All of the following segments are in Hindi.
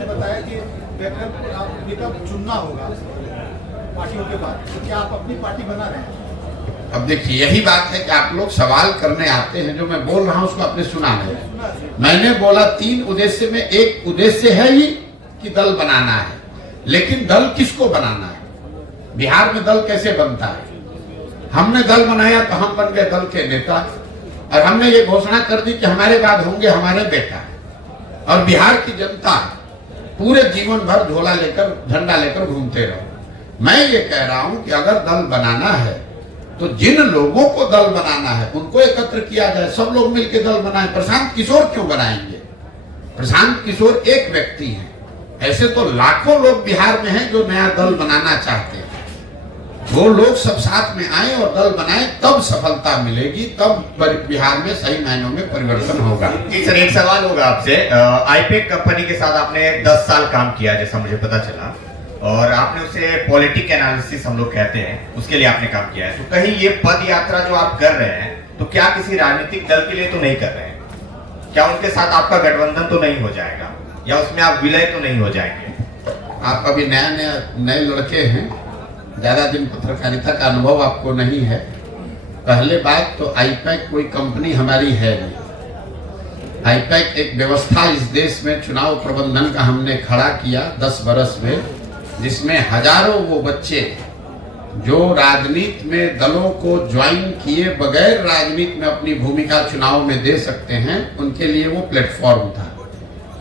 जैसे बताया कि विकल्प चुनना होगा पार्टियों के बाद, तो क्या आप अपनी पार्टी बना रहे हैं? अब देखिए, यही बात है कि आप लोग सवाल करने आते हैं, जो मैं बोल रहा हूं उसको आपने सुना नहीं। मैंने बोला 3 उद्देश्य में एक उद्देश्य है ही कि दल बनाना है, लेकिन दल किसको बनाना है? बिहार में दल कैसे बनता है? हमने दल बनाया तो हम बन गए दल के नेता, और हमने ये घोषणा कर दी कि हमारे बाद होंगे हमारे बेटा, और बिहार की जनता पूरे जीवन भर झोला लेकर झंडा लेकर घूमते रहो। मैं ये कह रहा हूं कि अगर दल बनाना है तो जिन लोगों को दल बनाना है उनको एकत्र किया जाए, सब लोग मिलकर दल बनाएं। प्रशांत किशोर क्यों बनाएंगे? प्रशांत किशोर एक व्यक्ति है, ऐसे तो लाखों लोग बिहार में हैं जो नया दल बनाना चाहते हैं। वो लोग सब साथ में आए और दल बनाए, तब सफलता मिलेगी, तब बिहार में सही मायनों में परिवर्तन होगा। सर, एक सवाल होगा आपसे। आईपेक कंपनी के साथ आपने 10 साल काम किया, जैसा मुझे पता चला, और आपने उसे पॉलिटिक एनालिसिस हम लोग कहते हैं, उसके लिए आपने काम किया है। तो कहीं ये पद यात्रा जो आप कर रहे हैं, तो क्या किसी राजनीतिक दल के लिए तो नहीं कर रहे हैं? क्या उनके साथ आपका गठबंधन तो नहीं हो जाएगा, या उसमें आप विलय तो नहीं हो जाएंगे? आप अभी नए लड़के हैं, ज्यादा दिन पत्रकारिता का अनुभव आपको नहीं है। पहले बात तो आईपैक कोई कंपनी हमारी है नहीं। आईपैक एक व्यवस्था इस देश में चुनाव प्रबंधन का हमने खड़ा किया 10 बरस में, जिसमें हजारों वो बच्चे जो राजनीति में दलों को ज्वाइन किए बगैर राजनीति में अपनी भूमिका चुनाव में दे सकते हैं, उनके लिए वो प्लेटफॉर्म था।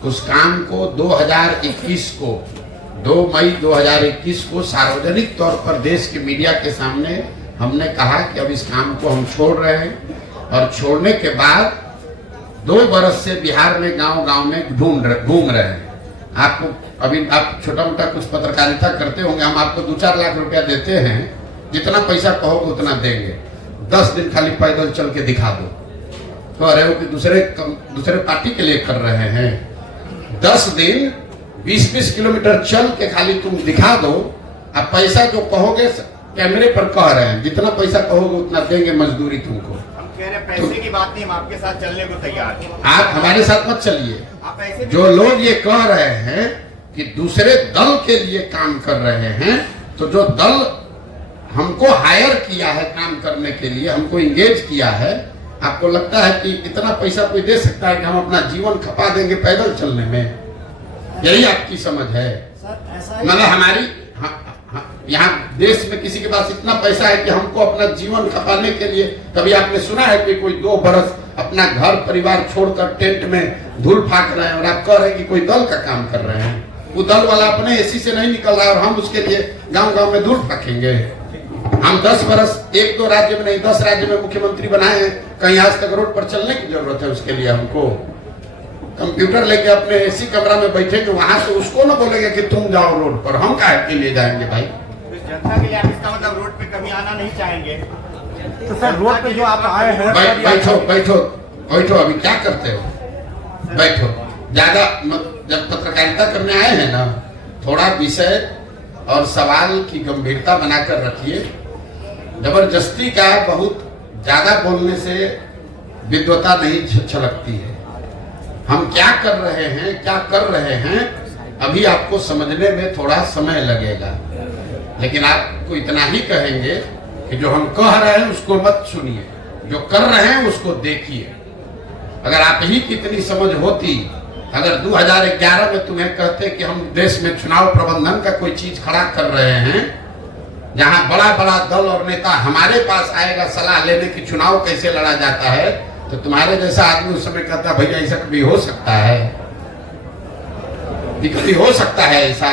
उस काम को 2021 को 2 मई 2021 को सार्वजनिक तौर पर देश के मीडिया के सामने हमने कहा कि अब इस काम को हम छोड़ रहे हैं, और छोड़ने के बाद 2 बरस से बिहार में गांव-गांव में घूम रहे हैं। आपको अभी आप छोटा मोटा कुछ पत्रकारिता करते होंगे, हम आपको 2-4 लाख रुपया देते हैं, जितना पैसा कहोगे उतना देंगे। 10 दिन खाली पैदल चल के दिखा दो, तो रहे हो कि दूसरे पार्टी के लिए कर रहे हैं। 10 दिन 20-20 किलोमीटर चल के खाली तुम दिखा दो, अब पैसा जो कहोगे कैमरे पर कह रहे हैं, जितना पैसा कहोगे उतना देंगे मजदूरी तुमको। हम कह रहे हैं पैसे की बात नहीं, हम आपके साथ चलने को तैयार हैं। आप हमारे साथ मत चलिए। आप ऐसे जो लोग ये कह रहे हैं कि दूसरे दल के लिए काम कर रहे हैं, तो जो दल हमको हायर किया है काम करने के लिए, हमको इंगेज किया है, आपको लगता है कि इतना पैसा कोई दे सकता है कि हम अपना जीवन खपा देंगे पैदल चलने में? यही आपकी समझ है? मतलब हमारी यहाँ देश में किसी के पास इतना पैसा है कि हमको अपना जीवन खपाने के लिए, कभी आपने सुना है कि कोई 2 बरस अपना घर परिवार छोड़कर टेंट में धूल फाक रहे हैं, और आप कह रहे हैं कि कोई दल का काम कर रहे हैं? वो दल वाला अपने एसी से नहीं निकल रहा है, और हम उसके लिए गांव-गांव में धूल फाकेंगे? हम 10 बरस 1-2 राज्य में नहीं 10 राज्य में मुख्यमंत्री बनाए हैं, कहीं आज तक रोड पर चलने की जरूरत है? उसके लिए हमको कंप्यूटर लेके अपने एसी कमरा में बैठेंगे, वहां से उसको ना बोलेंगे कि तुम जाओ रोड पर, हम काहे के लिए जाएंगे भाई? जनता के लिए आप इसका मतलब रोड पे कभी आना नहीं चाहेंगे? तो सर, रोड पे जो आप आए हैं, बैठो, अभी क्या करते हो? बैठो, ज्यादा जब पत्रकारिता करने आए हैं ना, थोड़ा विषय और सवाल की गंभीरता बनाकर रखिए। जबरदस्ती का बहुत ज्यादा बोलने से विद्वता नहीं छलकती है। हम क्या कर रहे हैं अभी आपको समझने में थोड़ा समय लगेगा, लेकिन आपको इतना ही कहेंगे कि जो हम कह रहे हैं उसको मत सुनिए, जो कर रहे हैं उसको देखिए। अगर आप ही की इतनी समझ होती, अगर 2011 में तुम्हें कहते कि हम देश में चुनाव प्रबंधन का कोई चीज खड़ा कर रहे हैं, जहां बड़ा बड़ा दल और नेता हमारे पास आएगा सलाह लेने की चुनाव कैसे लड़ा जाता है, तो तुम्हारे जैसा आदमी उस समय कहता भैया ऐसा कभी हो सकता है? कभी हो सकता है ऐसा?